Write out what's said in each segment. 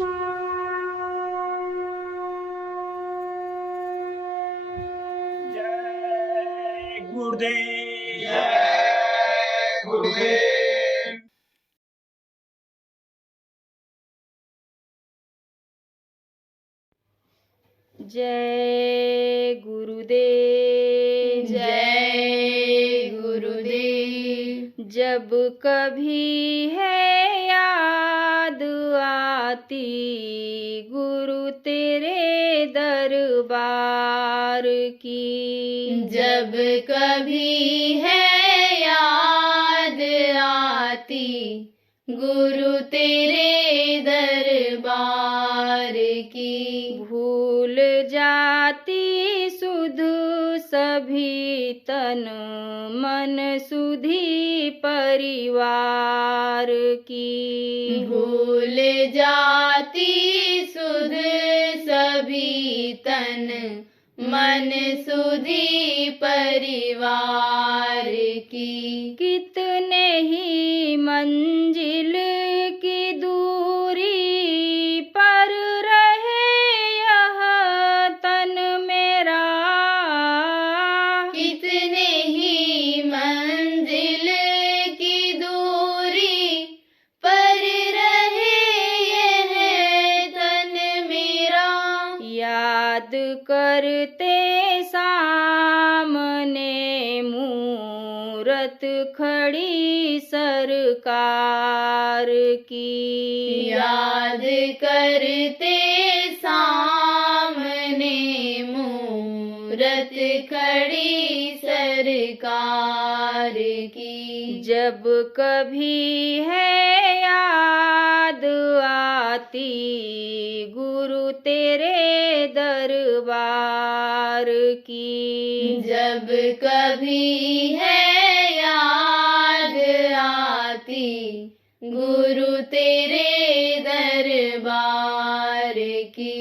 जय गुरुदेव। जय गुरुदेव। जय गुरुदेव। जय गुरुदेव। जब कभी है याद आती गुरु तेरे दरबार की, जब कभी है याद आती गुरु तेरे दरबार की, भूल जाती सुध सभी तन मन सुधी परिवार की, भूल जाती सुध सभी तन मन सुधी परिवार की। कितने ही मंजिल की दूरी पर रहे यह तन मेरा, कितने ही मंजिल की दूरी पर रहे यह तन मेरा, याद करते सामने मूरत खड़ी सरकार की, याद करते सामने मूरत खड़ी सरकार की। जब कभी है याद आती गुरु तेरे दरबार की, जब कभी है याद आती गुरु तेरे दरबार की,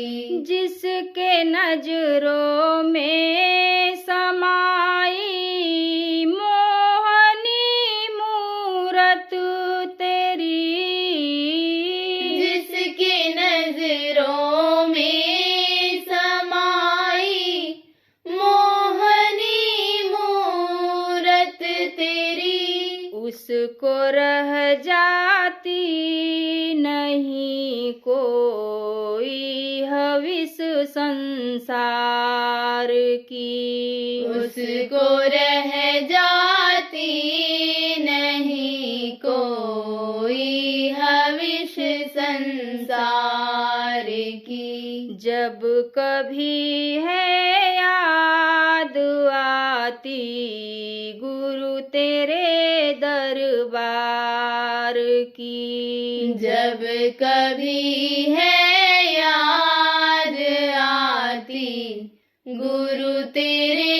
जिसके नजरों में समाई मोहनी मूरत तेरी, जिसके नजरों में समाई मोहनी मूरत तेरी, उसको रह जाती नहीं कोई हविस संसार की, उसको रह जाती नहीं कोई हविष संसार की। जब कभी है याद आती गुरु तेरे दरबार की, जब कभी है याद आती गुरु तेरे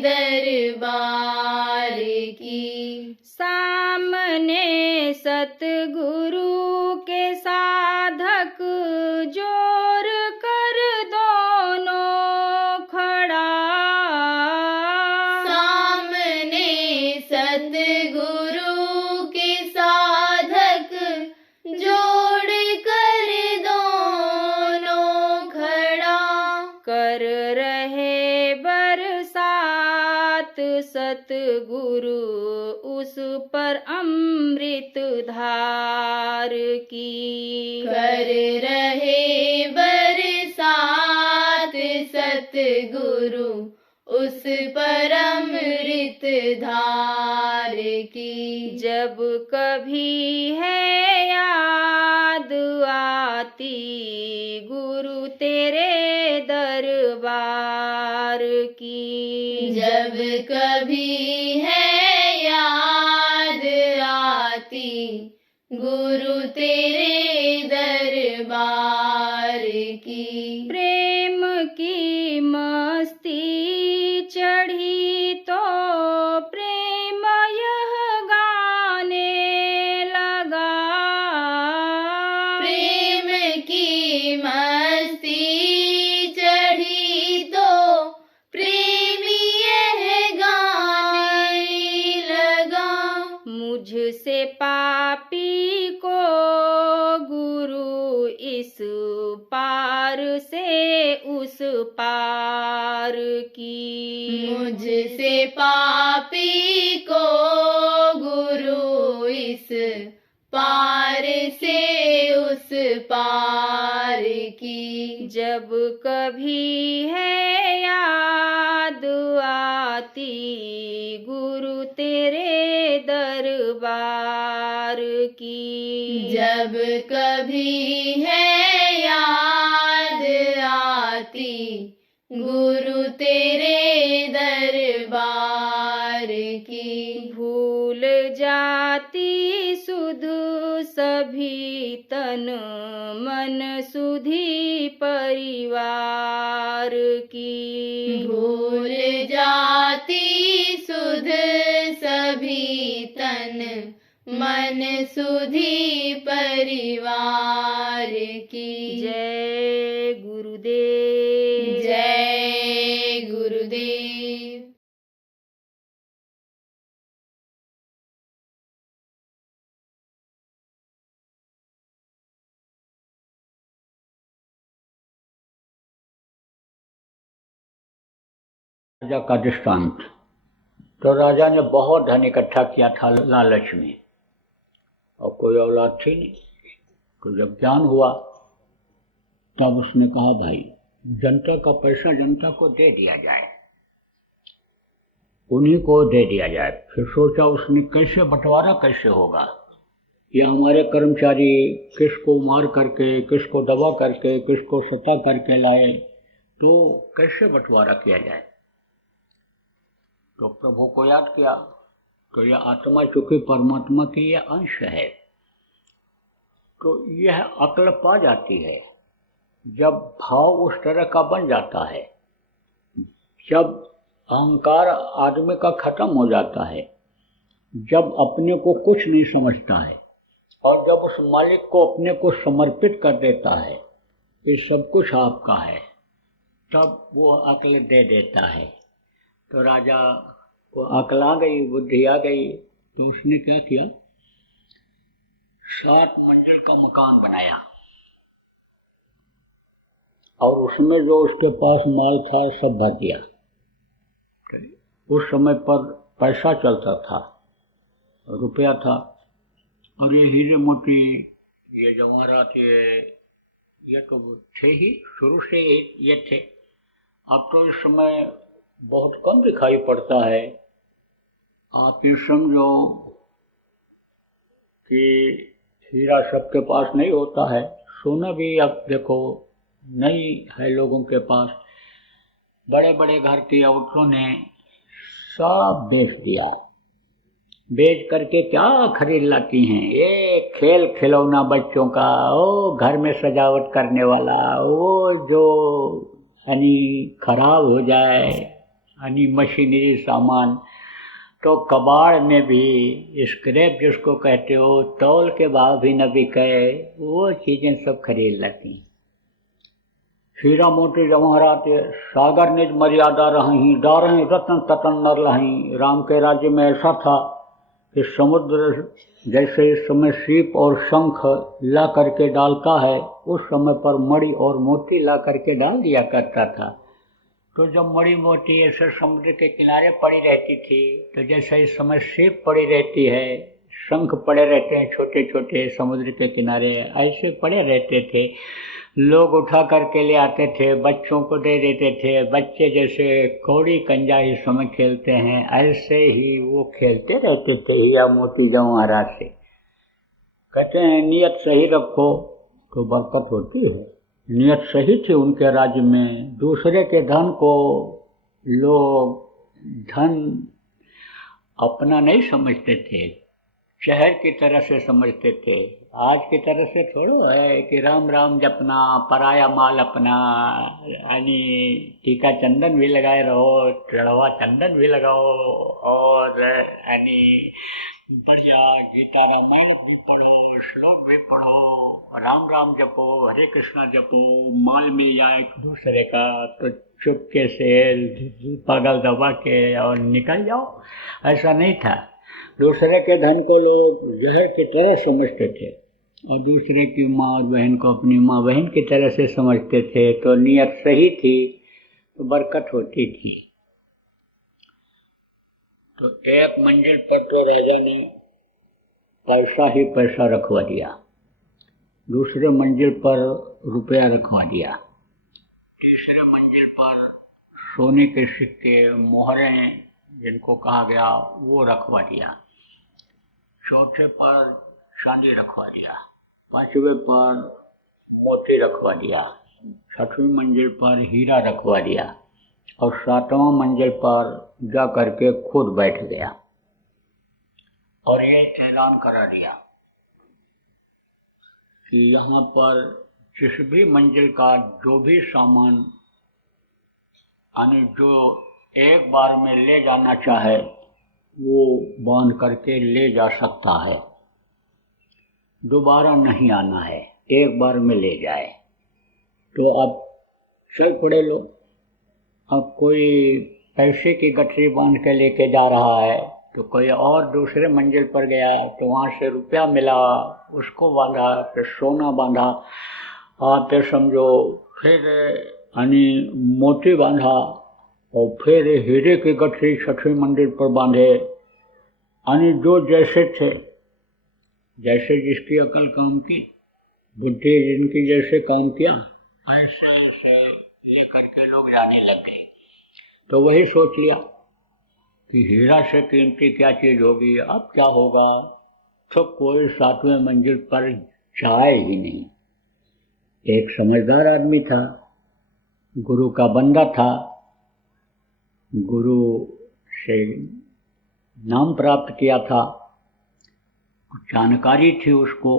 दरबार की, सामने सतगुरु के साधक जोर कर दोनों खड़ा, सामने सतगुरु के साधक जोड़ कर दोनों खड़ा, कर रहे बरसात सतगुरु उस पर अमृत धार की, कर रहे बरसात सतगुरु उस पर अमृत धार की। जब कभी है याद आती गुरु तेरे दरबार की, जब कभी है याद आती गुरु तेरे दरबार की, प्रेम की मस्ती चढ़ी तो प्रेम यह गाने लगा, प्रेम की मस्ती चढ़ी तो प्रेमी यह गाने लगा, मुझसे पापी को गुरु इस पार से उस पार की। मुझसे पापी को गुरु इस पार से उस पार की। जब कभी है याद आती गुरु तेरे दरबार की। जब कभी है याद आती गुरु तेरे दरबार की। भूल जाती सुध सभी तन मन सुधी परिवार की। भूल जाती सुध सभी तन मन सुधी परिवार की। जय गुरुदेव। जय गुरुदेव। राजा का दृष्टांत। तो राजा ने बहुत धन इकट्ठा किया था लालच में, और कोई औलाद थी नहीं। तो जब ज्ञान हुआ तब उसने कहा, भाई जनता का पैसा जनता को दे दिया जाए, उन्हीं को दे दिया जाए। फिर सोचा उसने कैसे बंटवारा कैसे होगा, या हमारे कर्मचारी किसको मार करके, किसको दबा करके, किसको सता करके लाए, तो कैसे बंटवारा किया जाए। तो प्रभु को याद किया, तो यह आत्मा चूंकि परमात्मा की यह अंश है, तो यह अक्ल पा जाती है जब भाव उस तरह का बन जाता है, जब अहंकार आदमी का खत्म हो जाता है, जब अपने को कुछ नहीं समझता है, और जब उस मालिक को अपने को समर्पित कर देता है कि सब कुछ आपका है, तब वो अक्ल दे देता है। तो राजा को अक्ल आ गई, बुद्धि आ गई, तो उसने क्या किया, 7 मंजिल का मकान बनाया, और उसमें जो उसके पास माल था सब भर दिया। उस समय पर पैसा चलता था, रुपया था, और ये हीरे मोती, ये जवाहरात, ये तो थे ही, शुरू से ये थे। अब तो इस समय बहुत कम दिखाई पड़ता है। आप ये समझो कि हीरा सबके पास नहीं होता है, सोना भी अब देखो नहीं है लोगों के पास। बड़े बड़े घर की औरतों ने सब बेच दिया, बेच करके क्या खरीद लाती हैं, ये खेल खिलौना बच्चों का, वो घर में सजावट करने वाला, वो जो यानी खराब हो जाए यानी मशीनरी सामान, तो कबाड़ में भी स्क्रैप जिसको कहते हो, तौल के भाव भी न बिके, वो चीज़ें सब खरीद लाती। हीरा मोती जवाहरात सागर निज मर्यादा रही, डारें रतन ततन नर लहीं। राम के राज्य में ऐसा था कि समुद्र जैसे इस समय सीप और शंख ला करके डालता है, उस समय पर मणि और मोती ला करके डाल दिया करता था। तो जब मणि मोती ऐसे समुद्र के किनारे पड़ी रहती थी, तो जैसे इस समय सीप पड़ी रहती है, शंख पड़े रहते हैं छोटे छोटे समुद्र के किनारे, ऐसे पड़े रहते थे। लोग उठा करके ले आते थे, बच्चों को दे देते थे। बच्चे जैसे कौड़ी कंजा इस समय खेलते हैं, ऐसे ही वो खेलते रहते थे हीरा मोती जवाहरात से। कहते हैं नियत सही रखो तो बरकत होती है। नियत सही थी उनके राज्य में। दूसरे के धन को लोग धन अपना नहीं समझते थे, शहर की तरह से समझते थे। आज की तरह से थोड़ा है कि राम राम जपना, पराया माल अपना, यानी टीका चंदन भी लगाए रहो, चढ़वा चंदन भी लगाओ, और यानी बढ़िया गीता रामायण भी पढ़ो, श्लोक भी पढ़ो, राम राम जपो, हरे कृष्णा जपो। माल मिल जाए एक दूसरे का तो चुपके से पागल दबा के और निकल जाओ, ऐसा नहीं था। दूसरे के धन को लोग जहर की तरह समझते थे। और दूसरे की माँ और बहन को अपनी माँ बहन की तरह से समझते थे, तो नीयत सही थी तो बरकत होती थी। तो एक मंजिल पर तो राजा ने पैसा ही पैसा रखवा दिया, दूसरे मंजिल पर रुपया रखवा दिया, तीसरे मंजिल पर सोने के सिक्के मोहरें जिनको कहा गया वो रखवा दिया, चौथे पर चांदी रखवा दिया, पांचवें पर मोती रखवा दिया, छठवीं मंजिल पर हीरा रखवा दिया और सातवां मंजिल पर जा करके खुद बैठ गया और ये ऐलान करा दिया कि यहाँ पर जिस भी मंजिल का जो भी सामान यानी जो एक बार में ले जाना चाहे वो बांध करके ले जा सकता है, दोबारा नहीं आना है, एक बार में ले जाए। तो अब चल पड़े लो। अब कोई पैसे की गठरी बांध के लेके जा रहा है तो कोई और दूसरे मंजिल पर गया तो वहाँ से रुपया मिला, उसको बांधा, फिर सोना बांधा, फिर समझो फिर यानी मोती बांधा और फिर हीरे की गठरी छठवीं मंजिल पर बांधे। यानी जो जैसे थे, जैसे जिसकी अकल काम की, बुद्धि जिनकी जैसे काम किया, ऐसे ऐसे ये करके लोग जाने लग गए। तो वही सोच लिया कि हीरा से कीमती क्या चीज होगी, अब क्या होगा, तो कोई सातवें मंजिल पर जाए ही नहीं। एक समझदार आदमी था, गुरु का बंदा था, गुरु से नाम प्राप्त किया था, जानकारी थी उसको।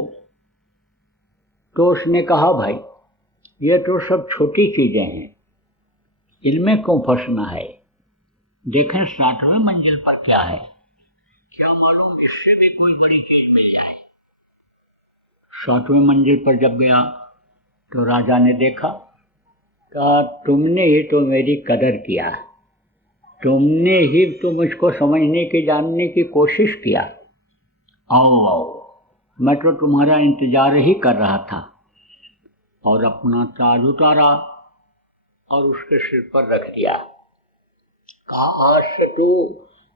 तो उसने कहा भाई ये तो सब छोटी चीजें हैं, इनमें क्यों फंसना है, देखें सातवें मंजिल पर क्या है, क्या मालूम इससे भी कोई बड़ी चीज मिल जाए। सातवें मंजिल पर जब गया तो राजा ने देखा, कहा तुमने ही तो मेरी कदर किया, तुमने ही तो मुझको समझने की जानने की कोशिश किया, आओ आओ, मैं तो तुम्हारा इंतजार ही कर रहा था। और अपना ताज उतारा और उसके सिर पर रख दिया। कहा आज से तू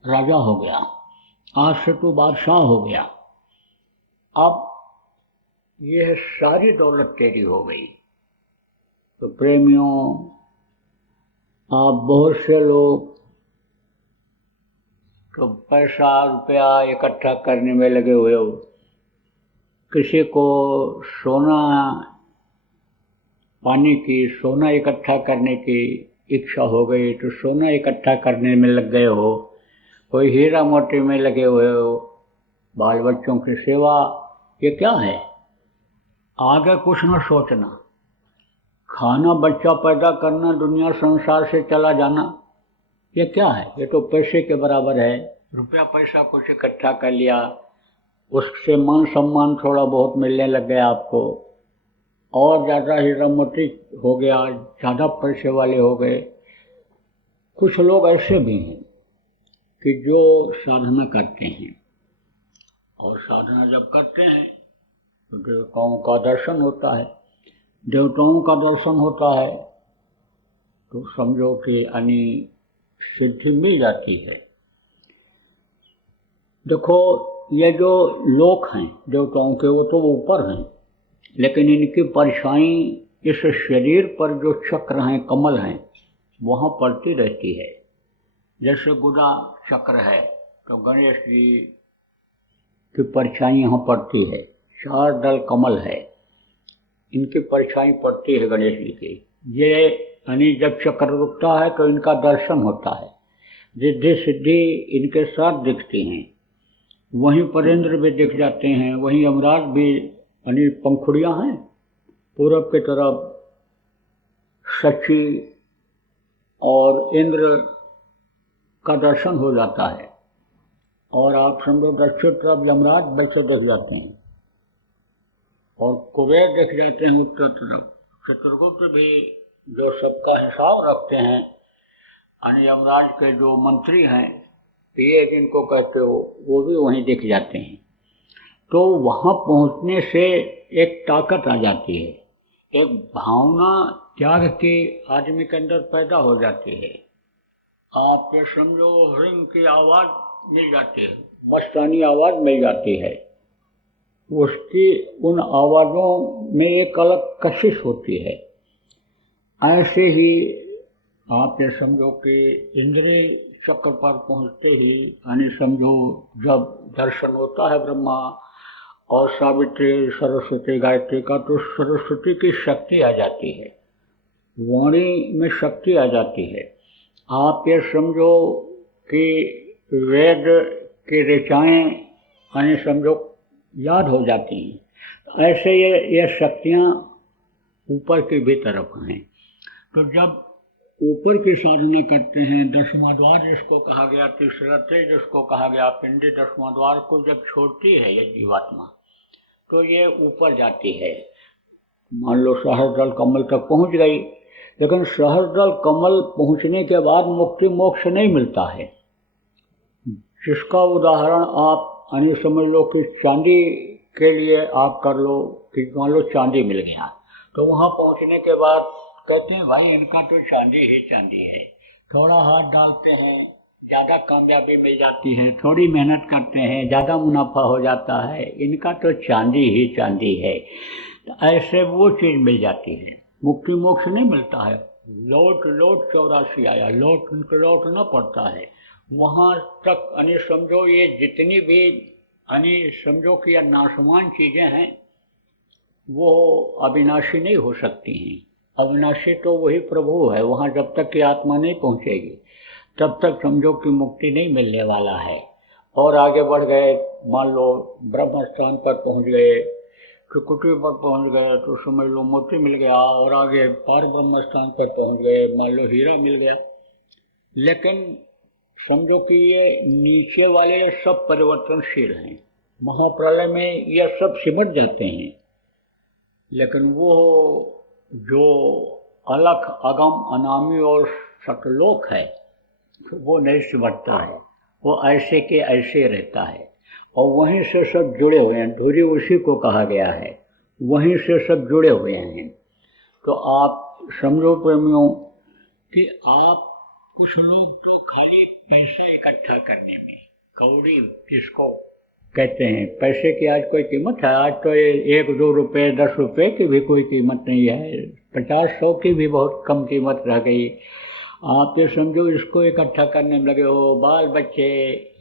राजा हो गया, आज से तू बादशाह हो गया, अब यह सारी दौलत तेरी हो गई। तो प्रेमियों, आप बहुत से लोग तो पैसा रुपया इकट्ठा करने में लगे हुए हो, किसी को सोना पाने की, सोना इकट्ठा करने की इच्छा हो गई तो सोना इकट्ठा करने में लग गए हो, कोई हीरा मोती में लगे हुए हो, बाल बच्चों की सेवा, ये क्या है, आगे कुछ न सोचना, खाना बच्चा पैदा करना, दुनिया संसार से चला जाना, ये क्या है, ये तो पैसे के बराबर है। रुपया पैसा कुछ इकट्ठा कर लिया, उससे मान सम्मान थोड़ा बहुत मिलने लग गया आपको, और ज़्यादा हीरा मोती हो गया, ज़्यादा पैसे वाले हो गए। कुछ लोग ऐसे भी हैं कि जो साधना करते हैं और साधना जब करते हैं तो देवताओं का दर्शन होता है, देवताओं का दर्शन होता है तो समझो कि यानी सिद्धि मिल जाती है। देखो ये जो लोक हैं देवताओं के, वो तो ऊपर हैं, लेकिन इनकी परछाई इस शरीर पर जो चक्र हैं, कमल हैं, वहाँ पड़ती रहती है। जैसे गुदा चक्र है तो गणेश जी की परछाई यहाँ पड़ती है, 4 दल कमल है, इनकी परछाई पड़ती है गणेश जी की। ये यानी जब चक्र रुकता है तो इनका दर्शन होता है, रिद्धि सिद्धि इनके साथ दिखती हैं। वहीं पर इंद्र भी दिख जाते हैं, वहीं यमराज भी, यानी पंखुड़ियाँ हैं, पूरब की तरफ शची और इंद्र का दर्शन हो जाता है, और आप समझो दक्षिण तरफ यमराज वैसे दिख जाते हैं, और कुबेर दिख जाते हैं उत्तर तरफ। चित्रगुप्त भी जो सबका हिसाब रखते हैं, यानी यमराज के जो मंत्री हैं, ये जिनको कहते हो, वो भी वहीं दिख जाते हैं। तो वहाँ पहुँचने से एक ताकत आ जाती है, एक भावना त्याग के आदमी के अंदर पैदा हो जाती है। आप ये समझो हरिम की आवाज मिल जाती है, मस्तानी आवाज मिल जाती है, उसकी उन आवाज़ों में एक अलग कशिश होती है। ऐसे ही आप ये समझो कि इंद्रिय चक्र पर पहुँचते ही यानी समझो जब दर्शन होता है ब्रह्मा और सावित्री सरस्वती गायत्री का, तो सरस्वती की शक्ति आ जाती है, वाणी में शक्ति आ जाती है। आप ये समझो कि वेद की ऋचाएँ यानी समझो याद हो जाती हैं। ऐसे ये शक्तियाँ ऊपर की भी तरफ हैं। तो जब ऊपर की साधना करते हैं, दसवां द्वार जिसको कहा गया, तीसरा तेज जिसको कहा गया, पिंडी दसवां द्वार को जब छोड़ती है ये जीवात्मा, तो ये ऊपर जाती है। मान लो सहस्रदल कमल तक पहुंच गई, लेकिन सहस्रदल कमल पहुंचने के बाद मुक्ति मोक्ष नहीं मिलता है। जिसका उदाहरण आप यानी समझ लो कि चांदी के लिए आप कर लो कि मान लो चांदी मिल गया, तो वहाँ पहुँचने के बाद कहते हैं भाई इनका तो चांदी ही चांदी है। थोड़ा हाथ डालते हैं, ज़्यादा कामयाबी मिल जाती है, थोड़ी मेहनत करते हैं, ज़्यादा मुनाफा हो जाता है, इनका तो चांदी ही चांदी है। तो ऐसे वो चीज़ मिल जाती है, मुक्ति मोक्ष नहीं मिलता है। लौट लौट 84 आया, लौटना पड़ता है वहाँ तक। यानी समझो ये जितनी भी यानी समझो कि यह नाशवान चीज़ें हैं वो अविनाशी नहीं हो सकती हैं। अविनाशी तो वही प्रभु है। वहाँ जब तक कि आत्मा नहीं पहुँचेगी तब तक समझो कि मुक्ति नहीं मिलने वाला है। और आगे बढ़ गए, मान लो ब्रह्म स्थान पर पहुँच गए, त्रिकुटी पर पहुँच गए तो समझ लो मोती मिल गया, और आगे पार ब्रह्म स्थान पर पहुँच गए, मान लो हीरा मिल गया। लेकिन समझो कि ये नीचे वाले सब परिवर्तनशील हैं, महाप्रलय में ये सब सिमट जाते हैं, लेकिन वो जो अलख अगम अनामी और सतलोक है वो नहीं सिमटता है, वो ऐसे के ऐसे रहता है और वहीं से सब जुड़े हुए हैं। धुरी उसी को कहा गया है, वहीं से सब जुड़े हुए हैं। तो आप समझो प्रेमियों कि आप कुछ लोग तो खाली पैसे इकट्ठा करने में, कौड़ी जिसको कहते हैं, पैसे की आज कोई कीमत है? आज तो 1-2 रुपये 10 रुपये की भी कोई कीमत नहीं है, 50-100 की भी बहुत कम कीमत रह गई। आप ये समझो इसको इकट्ठा करने में लगे हो, बाल बच्चे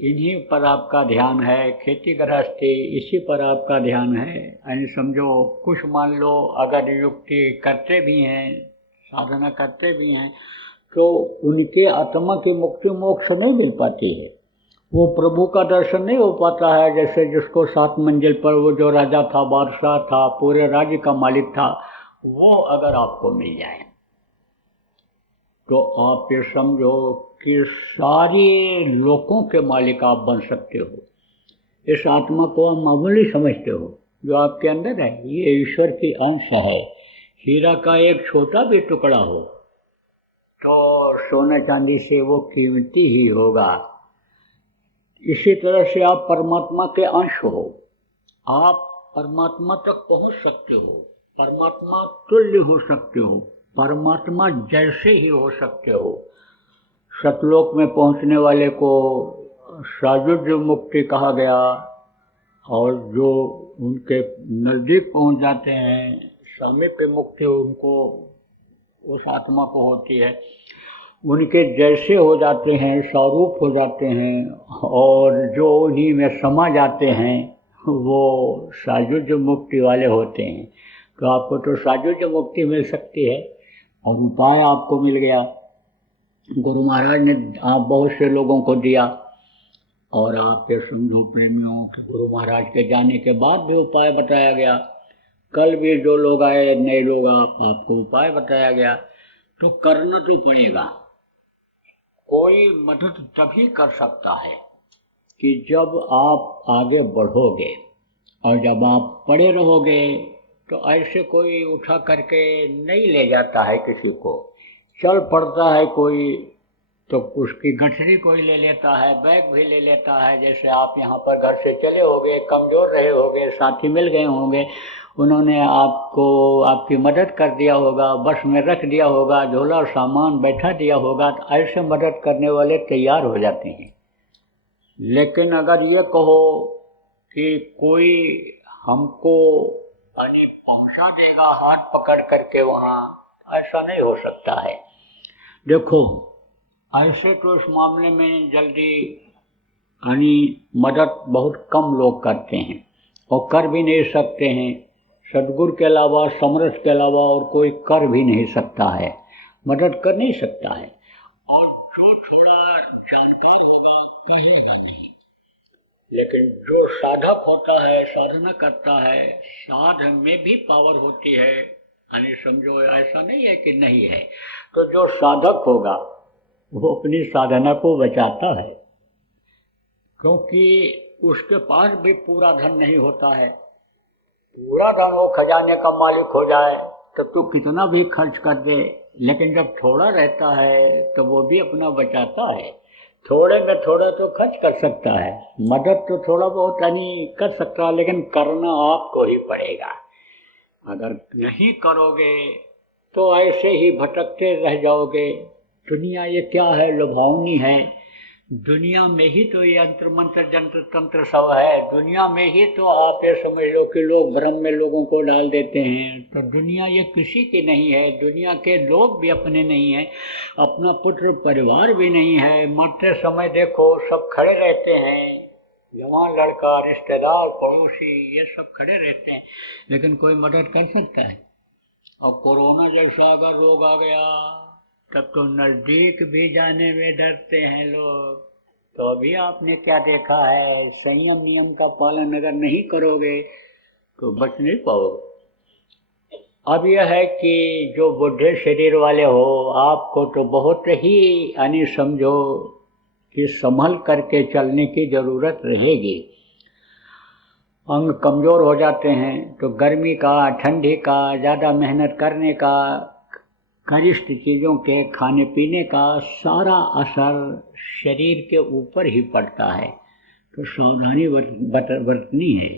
इन्हीं पर आपका ध्यान है, खेती गृहस्थी इसी पर आपका ध्यान है। यानी समझो कुछ मान लो अगर युक्ति करते भी हैं, साधना करते भी हैं, तो उनके आत्मा की मुक्ति मोक्ष नहीं मिल पाती है, वो प्रभु का दर्शन नहीं हो पाता है। जैसे जिसको 7 मंजिल पर वो जो राजा था, बादशाह था, पूरे राज्य का मालिक था, वो अगर आपको मिल जाए तो आप ये समझो कि सारे लोगों के मालिक आप बन सकते हो। इस आत्मा को आप मामूली समझते हो, जो आपके अंदर है ये ईश्वर की अंश है। हीरा का एक छोटा भी टुकड़ा हो तो सोना चांदी से वो कीमती ही होगा। इसी तरह से आप परमात्मा के अंश हो, आप परमात्मा तक पहुंच सकते हो, परमात्मा तुल्य हो सकते हो, परमात्मा जैसे ही हो सकते हो। सतलोक में पहुंचने वाले को सायुज्य मुक्ति कहा गया, और जो उनके नज़दीक पहुंच जाते हैं, सामीप्य मुक्ति उनको उस आत्मा को होती है, उनके जैसे हो जाते हैं, स्वरूप हो जाते हैं, और जो उन्हीं में समा जाते हैं वो सायुज्य मुक्ति वाले होते हैं। तो आपको तो सायुज्य मुक्ति मिल सकती है, और उपाय आपको मिल गया। गुरु महाराज ने आप बहुत से लोगों को दिया, और आप ये समझो प्रेमियों कि गुरु महाराज के जाने के बाद भी उपाय बताया गया। कल भी जो लोग आए, नए लोग, आपको उपाय बताया गया। तो करना तो पड़ेगा। कोई मदद तभी कर सकता है कि जब आप आगे बढ़ोगे, और जब आप पड़े रहोगे तो ऐसे कोई उठा करके नहीं ले जाता है किसी को। चल पड़ता है कोई, तो उसकी गठरी कोई ले लेता है, बैग भी ले लेता है। जैसे आप यहाँ पर घर से चले होंगे, कमज़ोर रहे होंगे, साथी मिल गए होंगे, उन्होंने आपको आपकी मदद कर दिया होगा, बस में रख दिया होगा, झोला और सामान बैठा दिया होगा, तो ऐसे मदद करने वाले तैयार हो जाते हैं। लेकिन अगर ये कहो कि कोई हमको पहुंचा देगा हाथ पकड़ करके वहाँ, ऐसा नहीं हो सकता है। देखो, ऐसे तो इस मामले में जल्दी मदद बहुत कम लोग करते हैं और कर भी नहीं सकते हैं। सदगुरु के अलावा, समरस के अलावा और कोई कर भी नहीं सकता है, मदद कर नहीं सकता है। और जो थोड़ा जानकार होगा कहेगा नहीं, लेकिन जो साधक होता है, साधना करता है, साध में भी पावर होती है, यानी समझो ऐसा नहीं है कि नहीं है। तो जो साधक होगा वो अपनी साधना को बचाता है, क्योंकि उसके पास भी पूरा धन नहीं होता है। पूरा धन वो खजाने का मालिक हो जाए तब तो कितना भी खर्च कर दे, लेकिन जब थोड़ा रहता है तो वो भी अपना बचाता है। थोड़े में थोड़ा तो खर्च कर सकता है, मदद तो थोड़ा बहुत नहीं कर सकता, लेकिन करना आपको ही पड़ेगा। अगर नहीं करोगे तो ऐसे ही भटकते रह जाओगे। दुनिया ये क्या है, लुभावनी है। दुनिया में ही तो ये यंत्र मंत्र जंत्र तंत्र सब है। दुनिया में ही तो आप ये समझ लो कि लोग भ्रम में लोगों को डाल देते हैं। तो दुनिया ये किसी की नहीं है, दुनिया के लोग भी अपने नहीं हैं, अपना पुत्र परिवार भी नहीं है। मरते समय देखो सब खड़े रहते हैं, जवान लड़का, रिश्तेदार, पड़ोसी, ये सब खड़े रहते हैं, लेकिन कोई मदद कर सकता है। और कोरोना जैसा अगर रोग आ गया तब तो नज़दीक भी जाने में डरते हैं लोग। तो अभी आपने क्या देखा है, संयम नियम का पालन अगर नहीं करोगे तो बच नहीं पाओगे। अब यह है कि जो बुढ़े शरीर वाले हो, आपको तो बहुत ही यानी समझो कि संभल करके चलने की ज़रूरत रहेगी। अंग कमज़ोर हो जाते हैं तो गर्मी का, ठंडी का, ज़्यादा मेहनत करने का, गरिष्ठ चीज़ों के खाने पीने का सारा असर शरीर के ऊपर ही पड़ता है। तो सावधानी बरतनी है।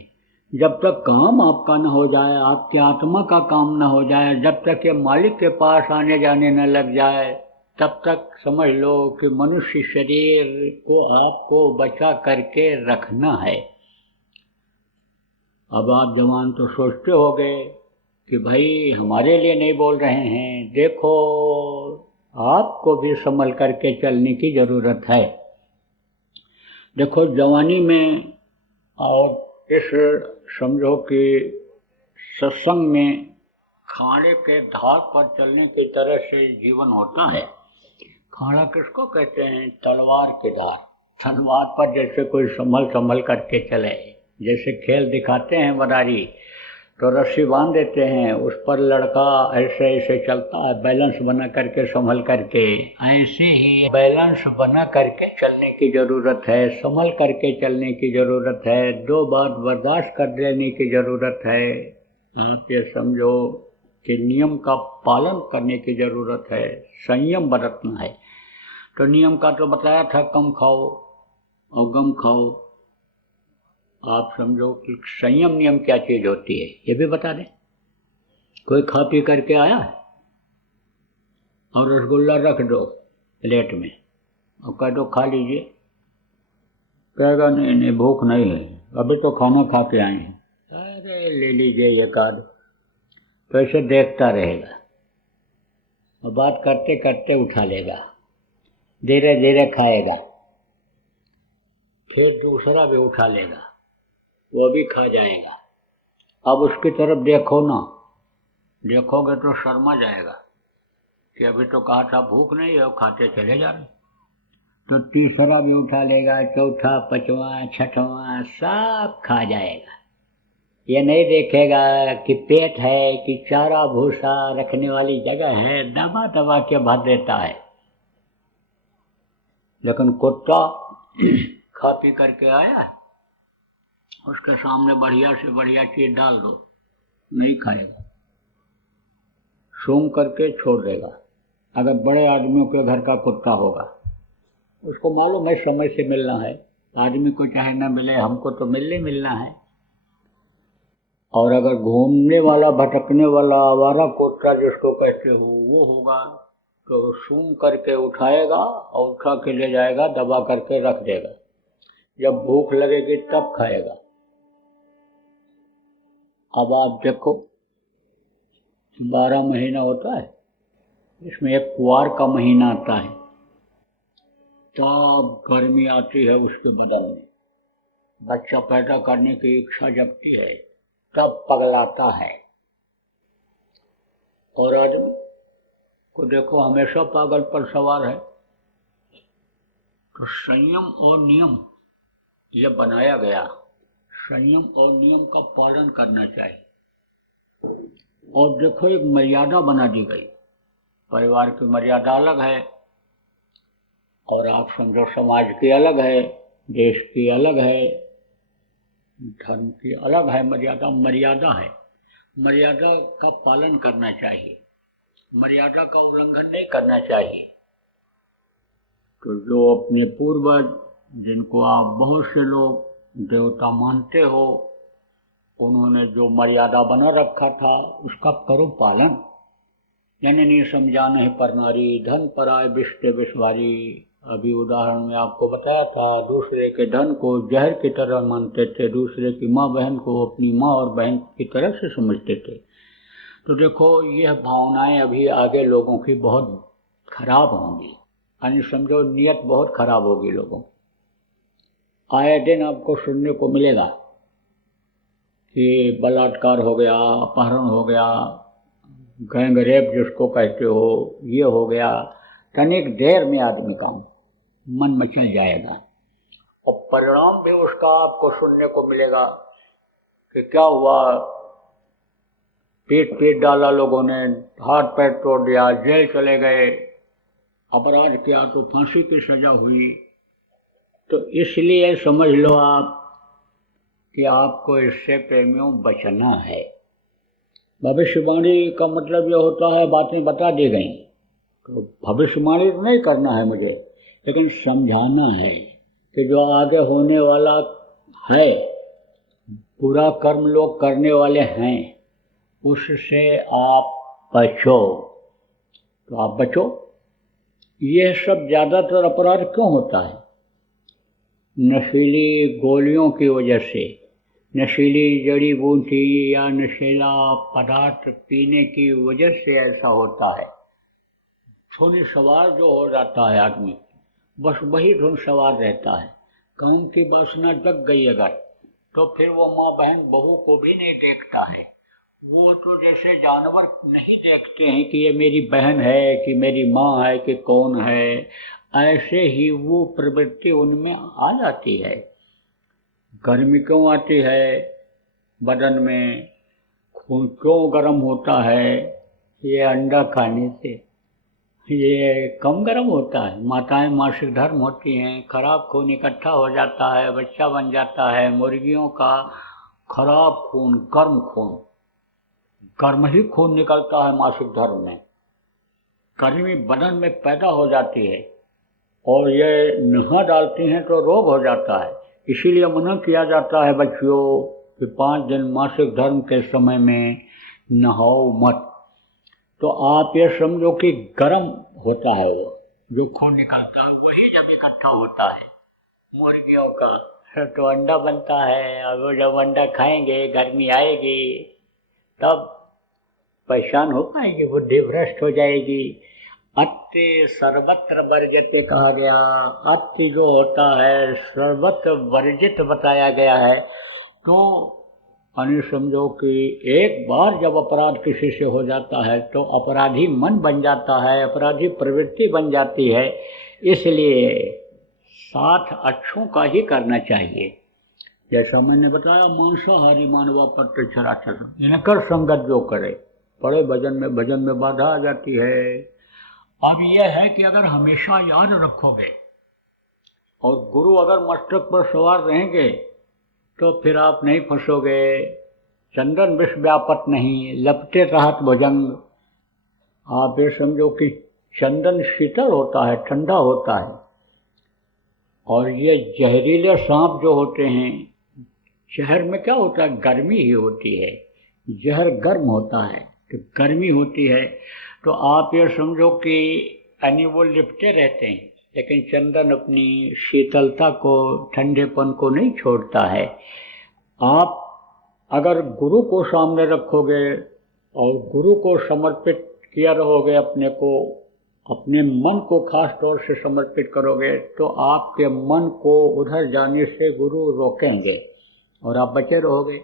जब तक काम आपका न हो जाए, आपकी आत्मा का काम न हो जाए, जब तक ये मालिक के पास आने जाने न लग जाए, तब तक समझ लो कि मनुष्य शरीर को आपको बचा करके रखना है। अब आप जवान तो सोचते होंगे कि भाई हमारे लिए नहीं बोल रहे हैं, देखो आपको भी संभल करके चलने की ज़रूरत है। देखो जवानी में और इस समझो कि सत्संग में खाड़े के धार पर चलने की तरह से जीवन होता है। खाड़ा किसको कहते हैं? तलवार के धार। तलवार पर जैसे कोई संभल करके चले, जैसे खेल दिखाते हैं बरारी, तो रस्सी बांध देते हैं, उस पर लड़का ऐसे ऐसे चलता है, बैलेंस बना करके संभल करके। ऐसे ही बैलेंस बना करके चलने की ज़रूरत है, संभल करके चलने की ज़रूरत है, दो बात बर्दाश्त कर लेने की ज़रूरत है। आप ये समझो कि नियम का पालन करने की ज़रूरत है, संयम बरतना है। तो नियम का तो बताया था, कम खाओ और गम खाओ। आप समझो कि संयम नियम क्या चीज़ होती है ये भी बता दें। कोई खा पी करके आया है और रसगुल्ला रख दो प्लेट में और कह दो खा लीजिए, कहेगा नहीं भूख नहीं है, अभी तो खाना खा के आए हैं। अरे ले लीजिए एक आध, तो ऐसे देखता रहेगा और बात करते करते उठा लेगा, धीरे धीरे खाएगा, फिर दूसरा भी उठा लेगा, वो भी खा जाएगा। अब उसकी तरफ देखो ना, देखोगे तो शर्मा जाएगा कि अभी तो कहा था भूख नहीं है, खाते चले जा रहे। तो तीसरा भी उठा लेगा, चौथा, पांचवा, छठवां सब खा जाएगा। ये नहीं देखेगा कि पेट है कि चारा भूसा रखने वाली जगह है, दबा दबा के भर देता है। लेकिन कुत्ता खा पी करके आया है, उसके सामने बढ़िया से बढ़िया चीज डाल दो, नहीं खाएगा, सूंघ करके छोड़ देगा। अगर बड़े आदमियों के घर का कुत्ता होगा उसको मालूम है समय से मिलना है, आदमी को चाहे न मिले, हमको तो मिलना है। और अगर घूमने वाला, भटकने वाला, आवारा कुत्ता जिसको कहते हो, वो होगा तो सूंघ करके उठाएगा और उठा के ले जाएगा, दबा करके रख देगा, जब भूख लगेगी तब खाएगा। अब आप देखो 12 महीना होता है, इसमें एक कुआर का महीना आता है, तब गर्मी आती है उसके बदन में, बच्चा पैदा करने की इच्छा जगती है, तब पगलाता है। और आदमी को देखो हमेशा पागल पर सवार है। तो संयम और नियम ये बनाया गया, संयम और नियम का पालन करना चाहिए। और देखो एक मर्यादा बना दी गई, परिवार की मर्यादा अलग है, और आप समझो समाज की अलग है, देश की अलग है, धर्म की अलग है। मर्यादा है, मर्यादा का पालन करना चाहिए, मर्यादा का उल्लंघन नहीं करना चाहिए। तो जो अपने पूर्वज, जिनको आप बहुत से लोग देवता मानते हो, उन्होंने जो मर्यादा बना रखा था उसका करो पालन। जननी समझाने पर नारी, धन पराय बिष्टे बिस्वारी। अभी उदाहरण में आपको बताया था, दूसरे के धन को जहर की तरह मानते थे, दूसरे की माँ बहन को अपनी माँ और बहन की तरह से समझते थे। तो देखो यह भावनाएं अभी आगे लोगों की बहुत खराब होंगी, यानी समझो नियत बहुत खराब होगी लोगों की। आए दिन आपको सुनने को मिलेगा कि बलात्कार हो गया, अपहरण हो गया, गैंग रेप जिसको कहते हो, ये हो गया। तनिक देर में आदमी का मन मचल जाएगा, और परिणाम भी उसका आपको सुनने को मिलेगा कि क्या हुआ, पीट डाला लोगों ने, हाथ पैर तोड़ दिया, जेल चले गए, अपराध किया तो फांसी की सजा हुई। तो इसलिए समझ लो आप कि आपको इससे प्रेमियों बचना है। भविष्यवाणी का मतलब यह होता है बातें बता दी गई, तो भविष्यवाणी नहीं करना है मुझे, लेकिन समझाना है कि जो आगे होने वाला है, बुरा कर्म लोग करने वाले हैं, उससे आप बचो। तो आप बचो। ये सब ज़्यादातर अपराध क्यों होता है? नशीली गोलियों की वजह से, नशीली जड़ी बूटी या नशीला पदार्थ पीने की वजह से ऐसा होता है। धुन सवार जो हो जाता है आदमी, बस वही धुन सवार रहता है। काम की वासना जग गई अगर, तो फिर वो माँ बहन बहू को भी नहीं देखता है। वो तो जैसे जानवर नहीं देखते हैं कि ये मेरी बहन है कि मेरी माँ है कि कौन है, ऐसे ही वो प्रवृत्ति उनमें आ जाती है। गर्मी क्यों आती है बदन में, खून क्यों गर्म होता है? ये अंडा खाने से ये कम गर्म होता है। माताएं मासिक धर्म होती हैं, खराब खून इकट्ठा हो जाता है, बच्चा बन जाता है। मुर्गियों का खराब खून, गर्म ही खून निकलता है मासिक धर्म में। गर्मी बदन में पैदा हो जाती है और ये नहा डालती हैं तो रोग हो जाता है। इसीलिए मना किया जाता है बच्चियों कि 5 दिन मासिक धर्म के समय में नहाओ मत। तो आप ये समझो कि गर्म होता है, वो जो खून निकलता है वही जब इकट्ठा होता है मुर्गियों का, तो अंडा बनता है। और वो जब अंडा खाएंगे, गर्मी आएगी, तब परेशान हो पाएंगे, बुद्धि भ्रष्ट हो जाएगी। अति सर्वत्र वर्जित कहा गया। अति जो होता है सर्वत्र वर्जित बताया गया है। तो यानी समझो कि एक बार जब अपराध किसी से हो जाता है तो अपराधी मन बन जाता है, अपराधी प्रवृत्ति बन जाती है। इसलिए साथ अच्छों का ही करना चाहिए। जैसा मैंने बताया, मांसाहारी मानवा पट्ट चराचर इनकर संगत जो करे, बड़े भजन में बाधा आ जाती है। अब यह है कि अगर हमेशा याद रखोगे और गुरु अगर मस्तक पर सवार रहेंगे तो फिर आप नहीं फंसोगे। चंदन विष व्यापत नहीं, लपटे रहत भुजंग। आप ये समझो कि चंदन शीतल होता है, ठंडा होता है, और ये जहरीले सांप जो होते हैं, जहर में क्या होता है, गर्मी ही होती है, जहर गर्म होता है, तो गर्मी होती है। तो आप ये समझो कि यानी वो लिपटे रहते हैं, लेकिन चंदन अपनी शीतलता को, ठंडेपन को नहीं छोड़ता है। आप अगर गुरु को सामने रखोगे और गुरु को समर्पित किया रहोगे, अपने को, अपने मन को खास तौर से समर्पित करोगे, तो आपके मन को उधर जाने से गुरु रोकेंगे और आप बचे रहोगे।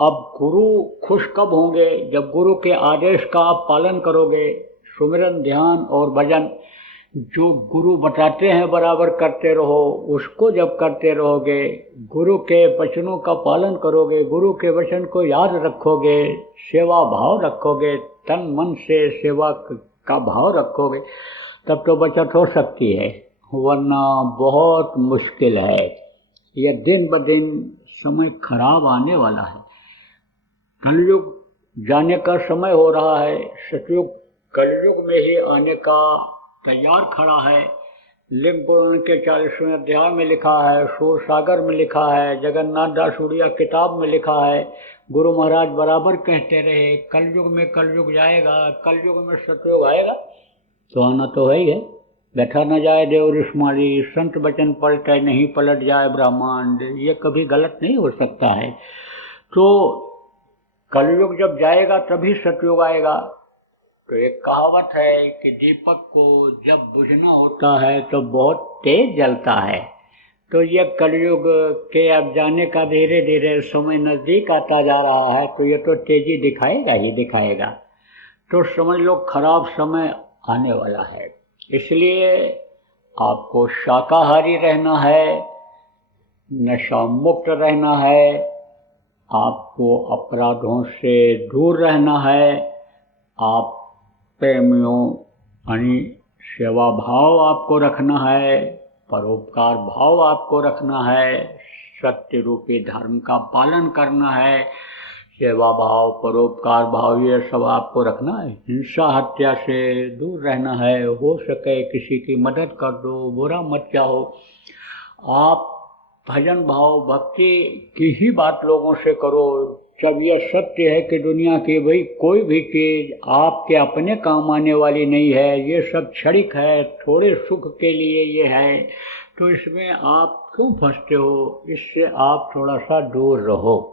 अब गुरु खुश कब होंगे, जब गुरु के आदेश का आप पालन करोगे। सुमिरन, ध्यान और भजन जो गुरु बताते हैं बराबर करते रहो, उसको जब करते रहोगे, गुरु के वचनों का पालन करोगे, गुरु के वचन को याद रखोगे, सेवा भाव रखोगे, तन मन से सेवा का भाव रखोगे, तब तो बचत हो सकती है, वरना बहुत मुश्किल है। यह दिन ब दिन समय खराब आने वाला है। कलयुग जाने का समय हो रहा है, सतयुग कलयुग में ही आने का तैयार खड़ा है। लिंग पुराण के 40वें अध्याय में लिखा है, सूर सागर में लिखा है, जगन्नाथ दास उड़िया किताब में लिखा है। गुरु महाराज बराबर कहते रहे, कलयुग में कलयुग जाएगा, कलयुग में सतयुग आएगा, तो आना तो है ही है। बैठा न जाए देव ऋषमाली, संत वचन पलटे नहीं, पलट जाए ब्रह्मांड, ये कभी गलत नहीं हो सकता है। तो कलयुग जब जाएगा तभी सतयुग आएगा। तो एक कहावत है कि दीपक को जब बुझना होता है तो बहुत तेज जलता है। तो ये कलयुग के अब जाने का धीरे धीरे समय नज़दीक आता जा रहा है, तो ये तो तेजी दिखाएगा ही दिखाएगा। तो समझ लो खराब समय आने वाला है, इसलिए आपको शाकाहारी रहना है, नशा मुक्त रहना है, आपको अपराधों से दूर रहना है, आप प्रेमियों यानी सेवा भाव आपको रखना है, परोपकार भाव आपको रखना है, सत्य रूपी धर्म का पालन करना है, सेवा भाव, परोपकार भाव ये सब आपको रखना है। हिंसा हत्या से दूर रहना है, हो सके किसी की मदद कर दो, बुरा मत चाहो। आप भजन भाव, भक्ति की ही बात लोगों से करो। जब यह सत्य है कि दुनिया की भाई कोई भी चीज़ आपके अपने काम आने वाली नहीं है, ये सब क्षणिक है, थोड़े सुख के लिए ये है, तो इसमें आप क्यों फंसते हो, इससे आप थोड़ा सा दूर रहो।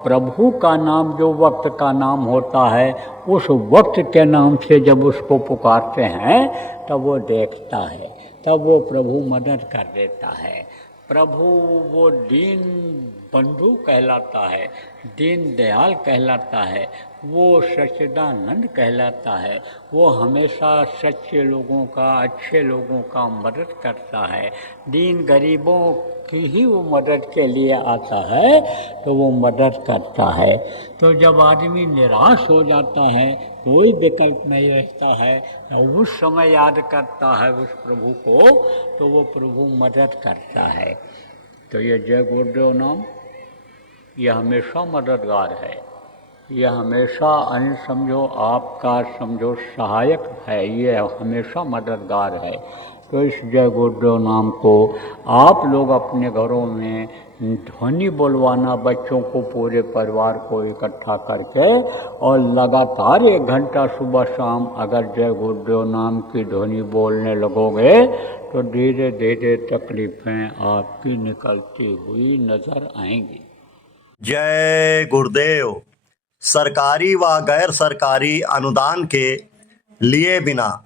प्रभु का नाम जो वक्त का नाम होता है, उस वक्त के नाम से जब उसको पुकारते हैं तब वो देखता है, तब वो प्रभु मदद कर देता है। प्रभु वो दीन बंधु कहलाता है, दीन दयाल कहलाता है, वो सच्चिदानंद कहलाता है। वो हमेशा सच्चे लोगों का, अच्छे लोगों का मदद करता है। दीन गरीबों की ही वो मदद के लिए आता है, तो वो मदद करता है। तो जब आदमी निराश हो जाता है, कोई विकल्प नहीं रहता है, और उस समय याद करता है उस प्रभु को, तो वो प्रभु मदद करता है। तो ये जय गुरुदेव नाम ये हमेशा मददगार है, ये हमेशा समझो आपका समझो सहायक है, ये हमेशा मददगार है। तो इस जय गुरुदेव नाम को आप लोग अपने घरों में ध्वनि बोलवाना, बच्चों को, पूरे परिवार को इकट्ठा करके, और लगातार 1 घंटा सुबह शाम अगर जय गुरुदेव नाम की ध्वनि बोलने लगोगे तो धीरे धीरे तकलीफें आपकी निकलती हुई नजर आएंगी। जय गुरुदेव। सरकारी व गैर सरकारी अनुदान के लिए बिना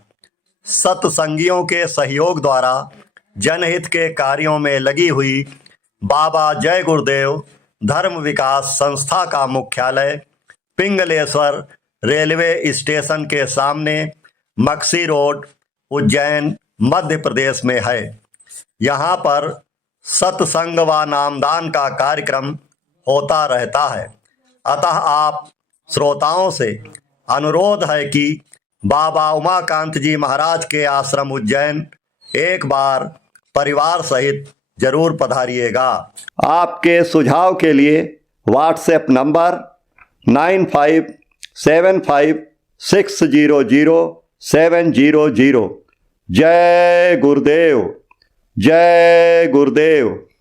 सत्संगियों के सहयोग द्वारा जनहित के कार्यों में लगी हुई बाबा जय गुरुदेव धर्म विकास संस्था का मुख्यालय पिंगलेश्वर रेलवे स्टेशन के सामने मक्सी रोड, उज्जैन, मध्य प्रदेश में है। यहाँ पर सत्संग व नामदान का कार्यक्रम होता रहता है। अतः आप श्रोताओं से अनुरोध है कि बाबा उमाकांत जी महाराज के आश्रम उज्जैन एक बार परिवार सहित जरूर पधारिएगा। आपके सुझाव के लिए व्हाट्सएप नंबर 95756007 700। जय गुरुदेव, जय गुरुदेव।